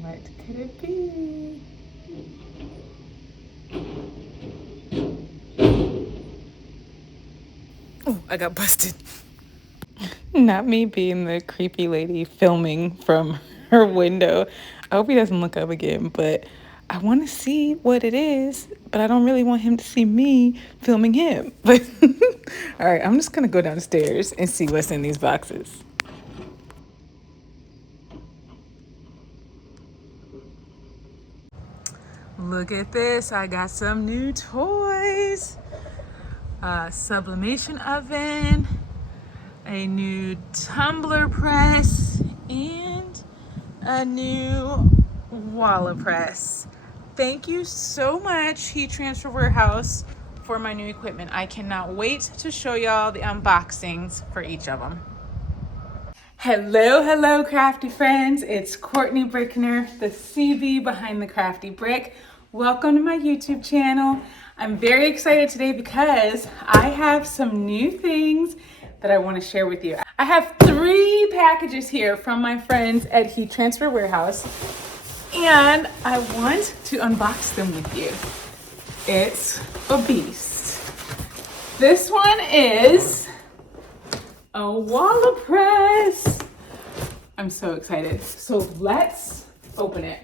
What could it be? Oh, I got busted. Not me being the creepy lady filming from her window. I hope he doesn't look up again, but I want to see what it is, but I don't really want him to see me filming him. But all right, I'm just gonna go downstairs and see what's in these boxes. Look at this, I got some new toys. Sublimation oven, a new tumbler press, and a new Walapress. Thank you so much, Heat Transfer Warehouse, for my new equipment. I cannot wait to show y'all the unboxings for each of them. Hello, crafty friends. It's Courtney Brickner, the CB behind the Crafty Brick. Welcome to my YouTube channel. I'm very excited today because I have some new things that I want to share with you. I have 3 packages here from my friends at Heat Transfer Warehouse, and I want to unbox them with you. It's a beast. This one is a Walapress. I'm so excited. So let's open it.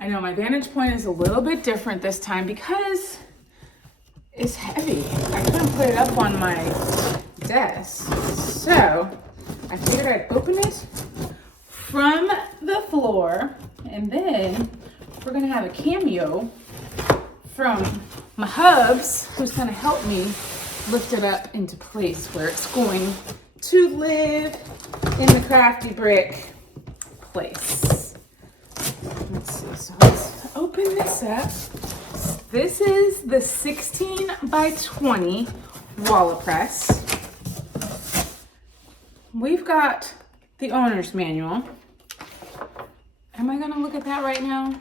I know my vantage point is a little bit different this time because it's heavy. I couldn't put it up on my desk. So I figured I'd open it from the floor, and then we're gonna have a cameo from my hubs, who's gonna help me lift it up into place where it's going to live in the Crafty Brick place. Let's see, so let's open this up. This is the 16 by 20 Walapress. We've got the owner's manual. Am I gonna look at that right now?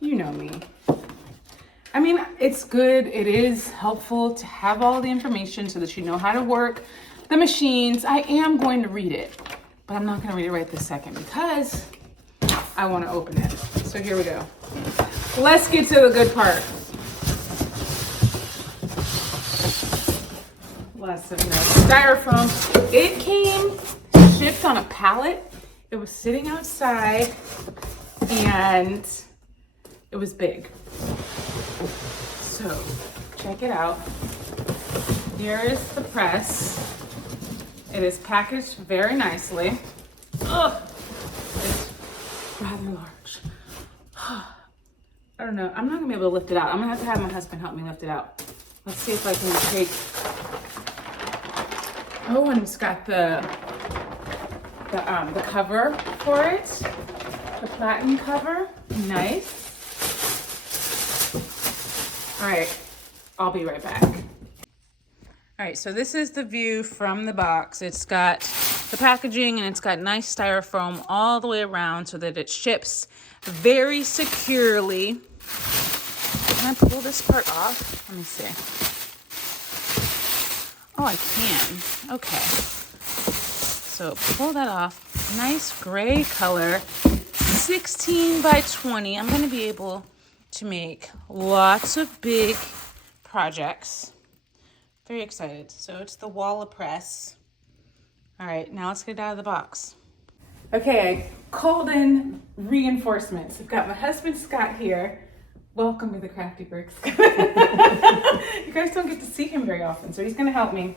You know me. I mean, it's good. It is helpful to have all the information so that you know how to work the machines. I am going to read it, but I'm not going to read it right this second because I want to open it. So here we go. Let's get to the good part. Lots of styrofoam. It came shipped on a pallet. It was sitting outside and it was big. So check it out. Here is the press. It is packaged very nicely. Ugh, it's rather large. I don't know. I'm not gonna be able to lift it out. I'm gonna have my husband help me lift it out. Let's see if I can take. Oh, and it's got the cover for it. The platen cover. Nice. All right, I'll be right back. All right, so this is the view from the box. It's got the packaging and it's got nice styrofoam all the way around so that it ships very securely. Can I pull this part off? Let me see. Oh, I can. Okay. So pull that off. Nice gray color. 16 by 20. I'm gonna be able to make lots of big projects. Very excited. So it's the Walapress. All right, now let's get it out of the box. Okay, I called in reinforcements. I've got my husband Scott here. Welcome to the Crafty Bricks. You guys don't get to see him very often, so he's gonna help me.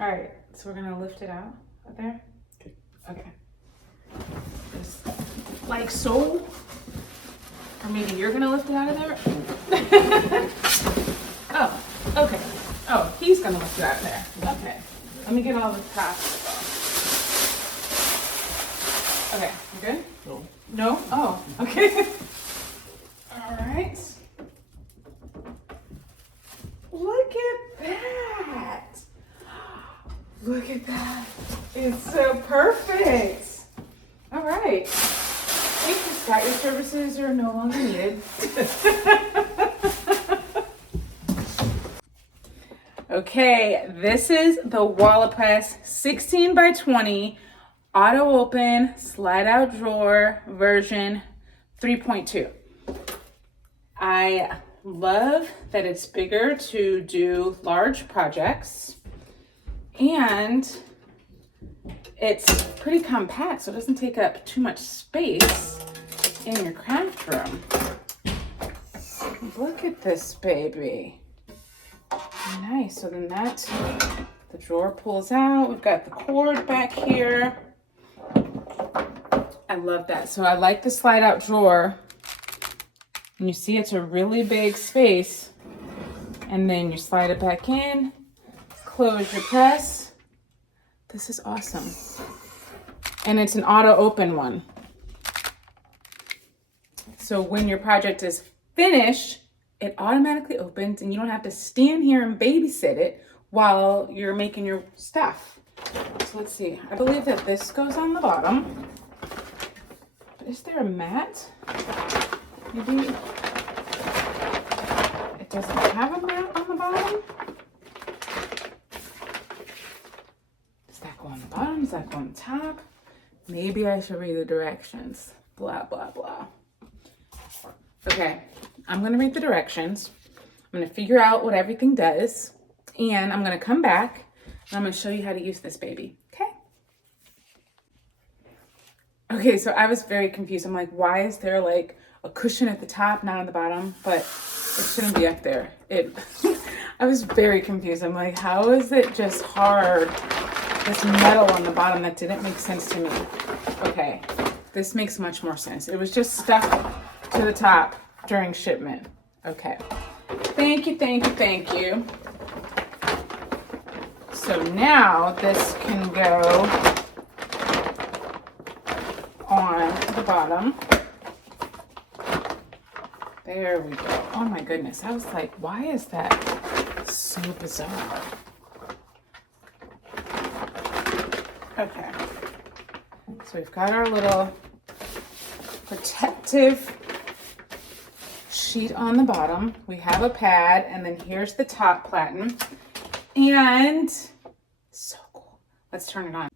All right, so we're gonna lift it out there. Okay. Just like so. Or maybe you're gonna lift it out of there? Oh, okay. Oh, he's gonna lift it out of there. Okay. Let me get all this past. Okay, you good? No. No? Oh, okay. All right. Look at that. Look at that. It's so perfect. All right. Thank you, Scott. Your services are no longer needed. Okay, this is the Walapress 16 by 20 auto open slide out drawer version 3.2. I love that it's bigger to do large projects, and it's pretty compact, so it doesn't take up too much space in your craft room. Look at this baby. Nice. So then the drawer pulls out. We've got the cord back here. I love that. So I like the slide out drawer. And you see it's a really big space. And then you slide it back in, close your press. This is awesome. And it's an auto open one. So when your project is finished, it automatically opens and you don't have to stand here and babysit it while you're making your stuff. So let's see. I believe that this goes on the bottom. Is there a mat? Maybe it doesn't have a mat on the bottom. Does that go on the bottom? Does that go on the top? Maybe I should read the directions. Blah, blah, blah. Okay, I'm gonna read the directions. I'm gonna figure out what everything does, and I'm gonna come back and I'm gonna show you how to use this baby, okay? Okay, so I was very confused. I'm like, why is there like a cushion at the top, not on the bottom? But it shouldn't be up there. I was very confused. I'm like, how is it just hard? This metal on the bottom, that didn't make sense to me. Okay, this makes much more sense. It was just stuck to the top during shipment. Okay. Thank you, thank you, thank you. So now this can go on the bottom. There we go. Oh my goodness. I was like, why is that so bizarre? Okay. So we've got our little protective sheet on the bottom. We have a pad, and then here's the top platen. And so cool. Let's turn it on.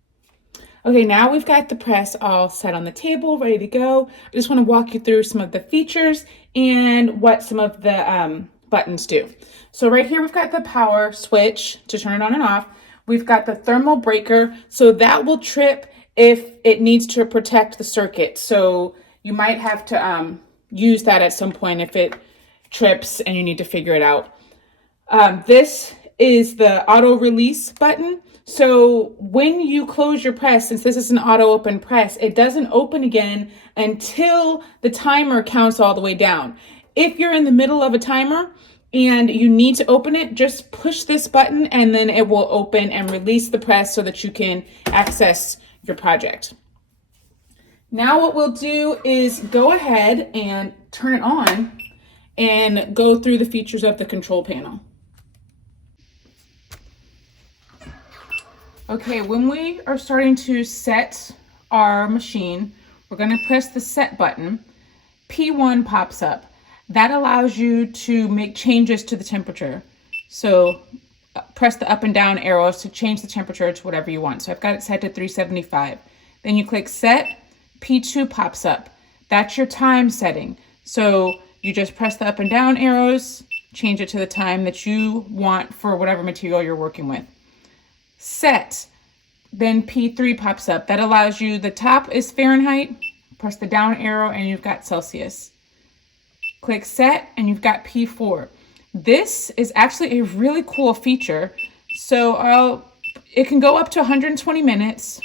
Okay, now we've got the press all set on the table, ready to go. I just want to walk you through some of the features and what some of the buttons do. So right here, we've got the power switch to turn it on and off. We've got the thermal breaker, so that will trip if it needs to protect the circuit. So you might have to use that at some point if it trips and you need to figure it out. This is the auto release button. So when you close your press, since this is an auto open press, it doesn't open again until the timer counts all the way down. If you're in the middle of a timer and you need to open it, just push this button and then it will open and release the press so that you can access your project. Now what we'll do is go ahead and turn it on and go through the features of the control panel. Okay, when we are starting to set our machine, we're going to press the set button. P1 pops up. That allows you to make changes to the temperature. So press the up and down arrows to change the temperature to whatever you want. So I've got it set to 375. Then you click set, P2 pops up. That's your time setting. So you just press the up and down arrows, change it to the time that you want for whatever material you're working with. Set, then P3 pops up. That allows you, the top is Fahrenheit, press the down arrow and you've got Celsius. Click set and you've got P4. This is actually a really cool feature. So it can go up to 120 minutes.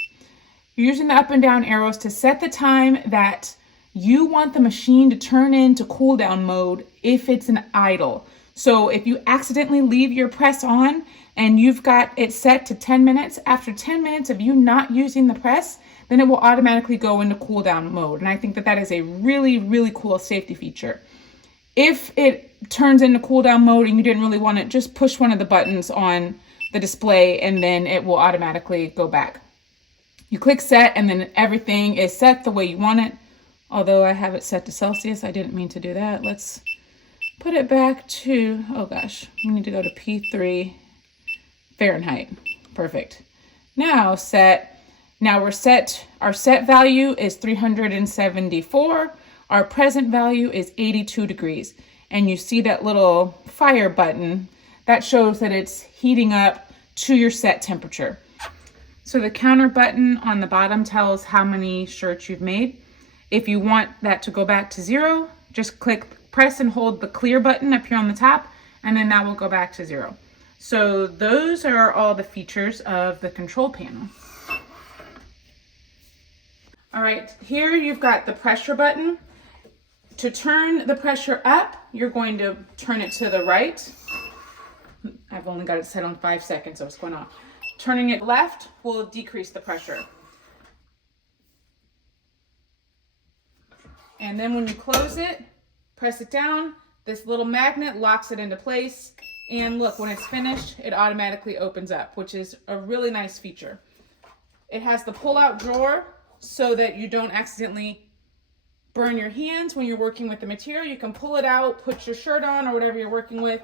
You're using the up and down arrows to set the time that you want the machine to turn into cool down mode if it's an idle. So if you accidentally leave your press on and you've got it set to 10 minutes, after 10 minutes of you not using the press, then it will automatically go into cool down mode. And I think that that is a really, really cool safety feature. If it turns into cool down mode and you didn't really want it, just push one of the buttons on the display and then it will automatically go back. You click set and then everything is set the way you want it. Although I have it set to Celsius, I didn't mean to do that. Let's put it back to, oh gosh, we need to go to P3 Fahrenheit. Perfect. Now set, Now our set value is 374. Our present value is 82 degrees. And you see that little fire button that shows that it's heating up to your set temperature. So the counter button on the bottom tells how many shirts you've made. If you want that to go back to 0, just press and hold the clear button up here on the top, and then that will go back to 0. So those are all the features of the control panel. All right, here you've got the pressure button. To turn the pressure up, you're going to turn it to the right. I've only got it set on 5 seconds, so what's going on? Turning it left will decrease the pressure. And then when you close it, press it down, this little magnet locks it into place. And look, when it's finished, it automatically opens up, which is a really nice feature. It has the pull-out drawer so that you don't accidentally burn your hands when you're working with the material. You can pull it out, put your shirt on or whatever you're working with,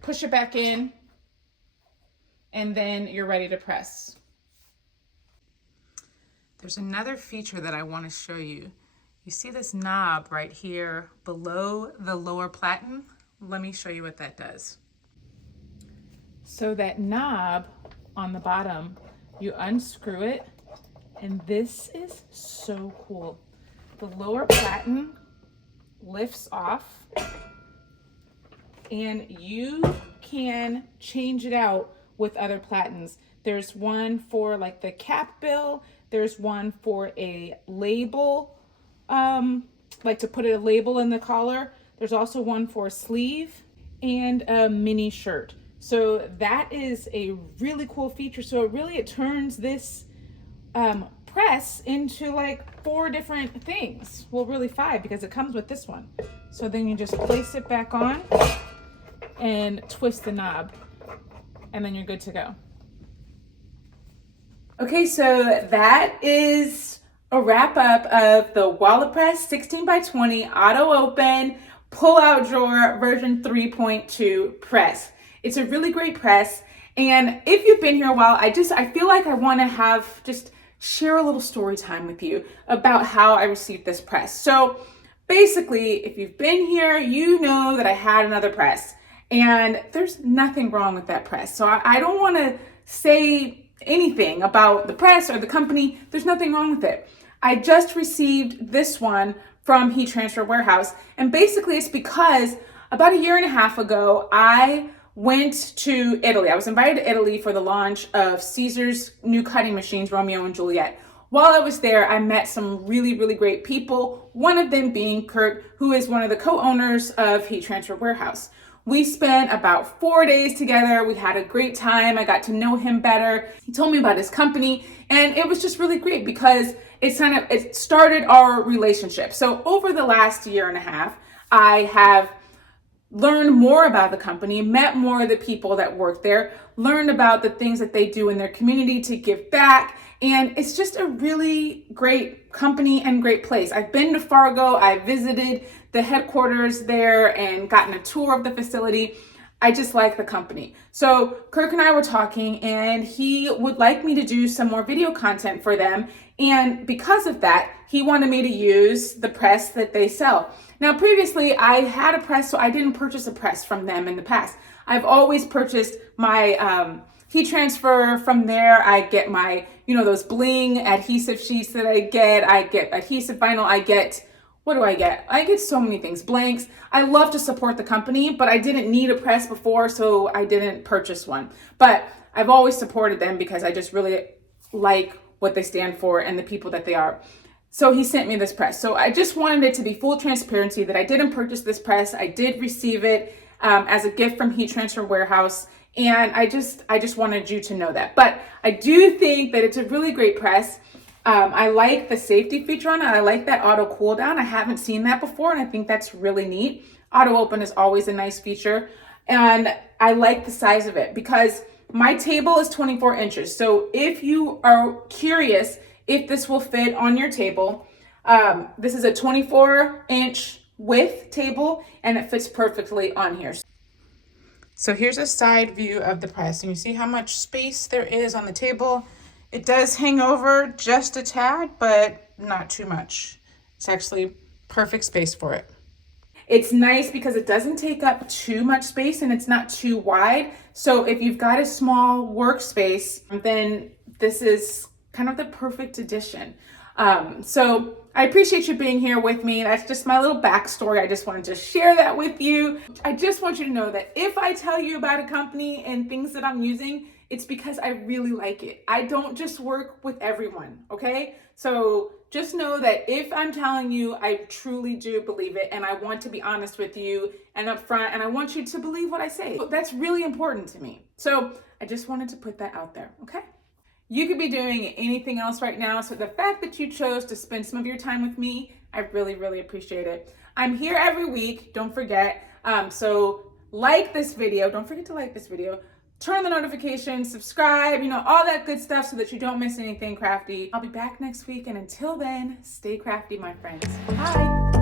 push it back in, and then you're ready to press. There's another feature that I want to show you. You see this knob right here below the lower platen? Let me show you what that does. So that knob on the bottom, you unscrew it, and this is so cool. The lower platen lifts off, and you can change it out with other platens. There's one for like the cap bill, there's one for a label, like to put a label in the collar. There's also one for a sleeve and a mini shirt. So that is a really cool feature. So it turns this press into like 4 different things. Well, really 5, because it comes with this one. So then you just place it back on and twist the knob, and then you're good to go. Okay, so that is a wrap up of the Walapress 16x20 auto open pull out drawer version 3.2 press. It's a really great press. And if you've been here a while, I feel like I want to share a little story time with you about how I received this press. So basically, if you've been here, you know that I had another press, and there's nothing wrong with that press. So I don't want to say anything about the press or the company. There's nothing wrong with it. I just received this one from Heat Transfer Warehouse, and basically it's because about 1.5 years ago, I went to Italy. I was invited to Italy for the launch of Caesar's new cutting machines, Romeo and Juliet. While I was there, I met some really, really great people, one of them being Kurt, who is one of the co-owners of Heat Transfer Warehouse. We spent about 4 days together. We had a great time. I got to know him better. He told me about his company, and it was just really great because it started our relationship. So over the last 1.5 years, I have learned more about the company, met more of the people that work there, learned about the things that they do in their community to give back. And it's just a really great company and great place. I've been to Fargo. I visited the headquarters there and gotten a tour of the facility. I just like the company. So Kirk and I were talking, and he would like me to do some more video content for them. And because of that, he wanted me to use the press that they sell. Now, previously I had a press, so I didn't purchase a press from them in the past. I've always purchased my heat transfer from there. I get my, those bling adhesive sheets that I get adhesive vinyl, what do I get? I get so many things, blanks. I love to support the company, but I didn't need a press before, so I didn't purchase one. But I've always supported them because I just really like what they stand for and the people that they are. So he sent me this press. So I just wanted it to be full transparency that I didn't purchase this press. I did receive it as a gift from Heat Transfer Warehouse. And I just wanted you to know that. But I do think that it's a really great press. I like the safety feature on it. I like that auto cool down. I haven't seen that before, and I think that's really neat. Auto open is always a nice feature. And I like the size of it because my table is 24 inches. So if you are curious if this will fit on your table, this is a 24-inch width table, and it fits perfectly on here. So here's a side view of the press, and you see how much space there is on the table. It does hang over just a tad, but not too much. It's actually perfect space for it. It's nice because it doesn't take up too much space and it's not too wide. So if you've got a small workspace, then this is kind of the perfect addition. So I appreciate you being here with me. That's just my little backstory. I just wanted to share that with you. I just want you to know that if I tell you about a company and things that I'm using, it's because I really like it. I don't just work with everyone, okay? So just know that if I'm telling you, I truly do believe it, and I want to be honest with you and upfront, and I want you to believe what I say. That's really important to me. So I just wanted to put that out there, okay? You could be doing anything else right now, so the fact that you chose to spend some of your time with me, I really, really appreciate it. I'm here every week, don't forget. So like this video, don't forget to like this video. Turn the notifications, subscribe, all that good stuff so that you don't miss anything crafty. I'll be back next week, and until then, stay crafty, my friends. Bye.